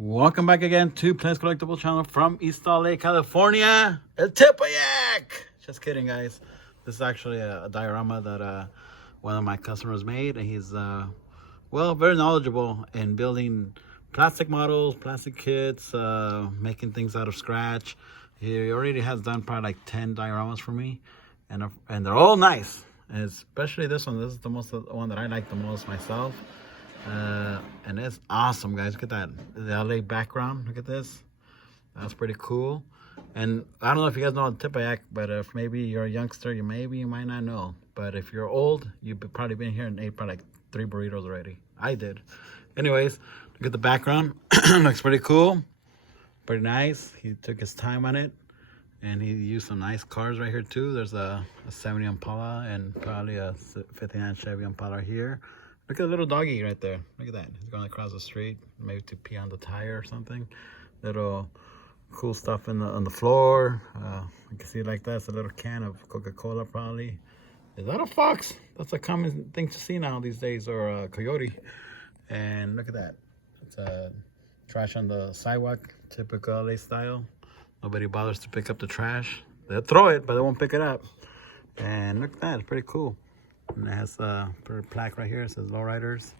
Welcome back again to Playdays Collectibles channel from East LA, California. El Tepeyac! Just kidding, guys. This is actually a diorama that one of my customers made, and he's well, very knowledgeable in building plastic models, plastic kits, making things out of scratch. He already has done probably like 10 dioramas for me, and they're all nice. And especially this one. This is the one that I like the most myself. And it's awesome, guys. Look at that, the LA background. Look at this. That's pretty cool. And I don't know if you guys know the Tepeyac, but if maybe you're a youngster, you might not know. But if you're old, you've probably been here and ate probably like 3 burritos already. I did. Anyways, look at the background. Looks pretty cool, pretty nice. He took his time on it, and he used some nice cars right here too. There's a 70 Impala and probably a 59 Chevy Impala here. Look at the little doggy right there. Look at that. He's going across the street, maybe to pee on the tire or something. Little cool stuff on the floor. You can see it like that. It's a little can of Coca-Cola probably. Is that a fox? That's a common thing to see now these days, or a coyote. And look at that. It's trash on the sidewalk, typical LA style. Nobody bothers to pick up the trash. They'll throw it, but they won't pick it up. And look at that. It's pretty cool. And it has a plaque right here. It says lowriders,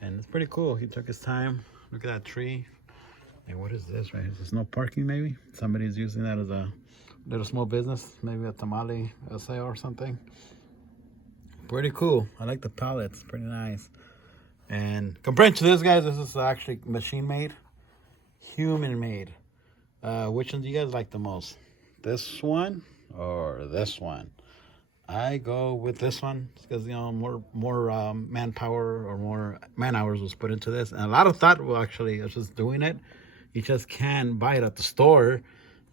and it's pretty cool. He took his time. Look at that tree. And what is this right here? There's no parking, maybe somebody's using that as a little small business, maybe a tamale sale or something. Pretty cool. I like the palette. It's pretty nice. And compared to this, guys, this is actually machine made, human made. Which one do you guys like the most, this one or this one? I go with this one because, you know, more manpower or more man hours was put into this, and a lot of thought. Well, actually, it's just doing it. You just can't buy it at the store.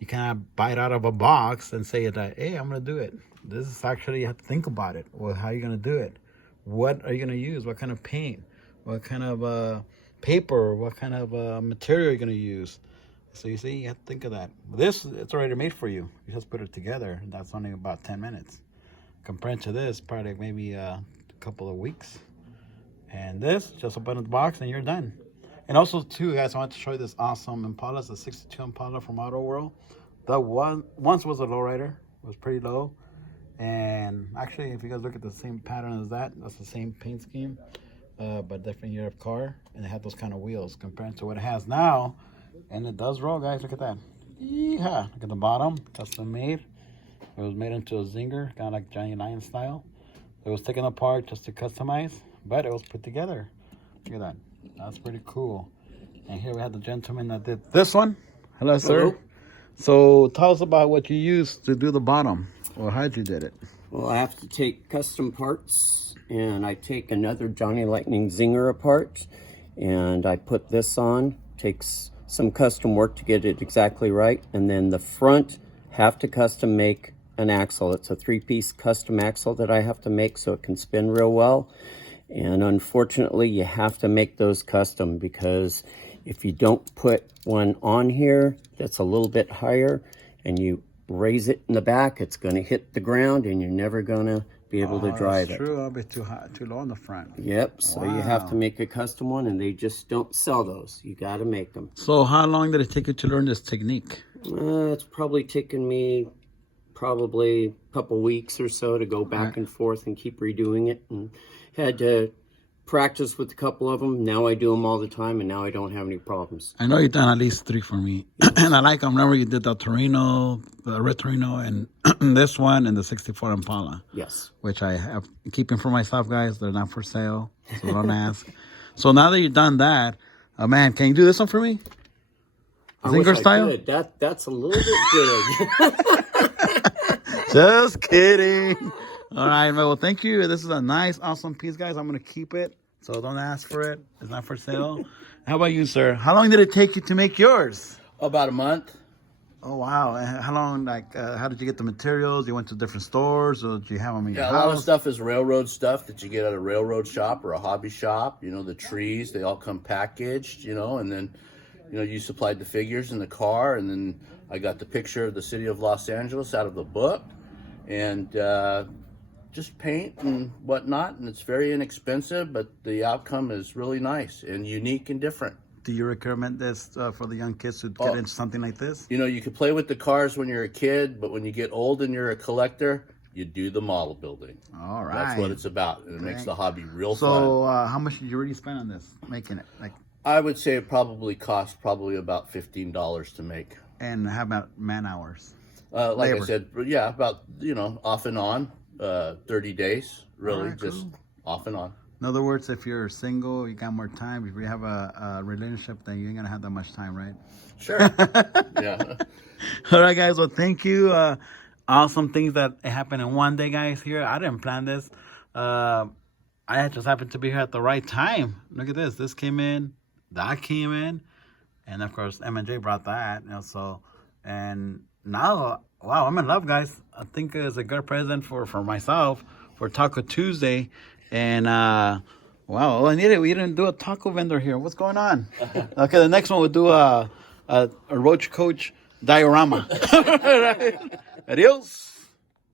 You cannot buy it out of a box and say that, hey, I'm gonna do it. This is actually, you have to think about it. Well, how are you gonna do it? What are you gonna use? What kind of paint? What kind of paper? What kind of material are you gonna use? So you see, you have to think of that. This, it's already made for you. You just put it together. That's only about 10 minutes. Compared to this, probably maybe a couple of weeks. And this, just open the box and you're done. And also too, guys, I want to show you this awesome Impala. It's a 62 Impala from Auto World. That one once was a lowrider. It was pretty low. And actually, if you guys look at the same pattern as that, that's the same paint scheme, but different year of car. And it had those kind of wheels compared to what it has now. And it does roll, guys. Look at that. Yeehaw. Look at the bottom, custom made. It was made into a zinger, kind of like Johnny Lion style. It was taken apart just to customize, but it was put together. Look at that. That's pretty cool. And here we have the gentleman that did this one. Hello, sir. Hello. So tell us about what you used to do the bottom, or how you did it. Well, I have to take custom parts, and I take another Johnny Lightning zinger apart, and I put this on. Takes some custom work to get it exactly right, and then the front have to custom make an axle. It's a 3-piece custom axle that I have to make so it can spin real well. And unfortunately, you have to make those custom, because if you don't put one on here that's a little bit higher and you raise it in the back, it's going to hit the ground and you're never going to be able to drive it. True, it'll be too high, too low on the front. Yep, so you have to make a custom one, and they just don't sell those. You got to make them. So how long did it take you to learn this technique? It's probably taken me a couple weeks or so to go back and forth and keep redoing it, and had to practice with a couple of them. Now I do them all the time, and now I don't have any problems. I know you've done at least 3 for me. And I like them. Remember you did the Torino, the red Torino, and this one, and the 64 Impala. Yes. Which I have keeping for myself, guys. They're not for sale, so don't ask. So now that you've done that, man, can you do this one for me? Zinger style? I could. That's a little bit big. Just kidding. All right, well, thank you. This is a nice, awesome piece, guys. I'm going to keep it, so don't ask for it. It's not for sale. How about you, sir? How long did it take you to make yours? About a month. Oh, wow. How long, how did you get the materials? You went to different stores, or did you have them in your house? Yeah, a lot of stuff is railroad stuff that you get at a railroad shop or a hobby shop. You know, the trees, they all come packaged, you know, and then, you know, you supplied the figures in the car, and then I got the picture of the city of Los Angeles out of the book, and just paint and whatnot, and it's very inexpensive, but the outcome is really nice and unique and different. Do you recommend this for the young kids to get into something like this? You know, you can play with the cars when you're a kid, but when you get old and you're a collector, you do the model building. All right. That's what it's about. And it makes the hobby real fun. So, how much did you really spend on this, making it? Like, I would say it probably cost about $15 to make. And how about man hours? Like Labor. I said, yeah, about, off and on, 30 days, really, Alright, just cool. off and on. In other words, if you're single, you got more time. If you have a relationship, then you ain't gonna have that much time, right? Sure. Yeah. All right, guys. Well, thank you. Awesome things that happened in one day, guys. Here, I didn't plan this. I just happened to be here at the right time. Look at this. This came in. That came in, and of course, M&J brought that. So, and now, wow, I'm in love, guys. I think it's a good present for myself for Taco Tuesday. And wow, all I needed, we didn't do a taco vendor here. What's going on? Okay, the next one we'll do a Roach Coach diorama. Right. Adios.